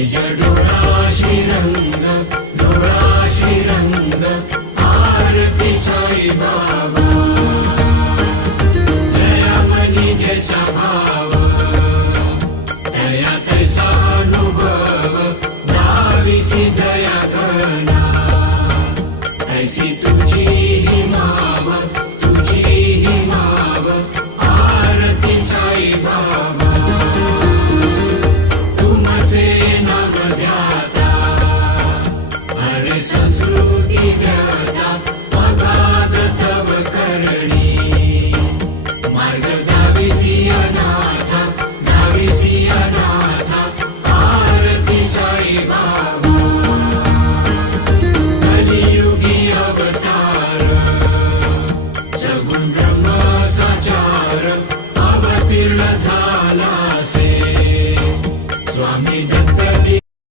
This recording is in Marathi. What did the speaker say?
निज डोळाशी रंग, डोळाशी रंग, आरती साई बाबा. जया मनी जैसा भाव, दया तैसा अनुभव, दाविसी दया घना, ऐसी तुझी ही माव, तुझी ही माव, आरती साई बाबा. तुमचे नाम ध्याता, हरे संस्कृती व्याता, अगाध तव करणी, मार्ग दाविसी अनाथा, दाविसी अनाथा, आरती साई बाबा. कलियुगी अवतार, सगुण ब्रह्म साचा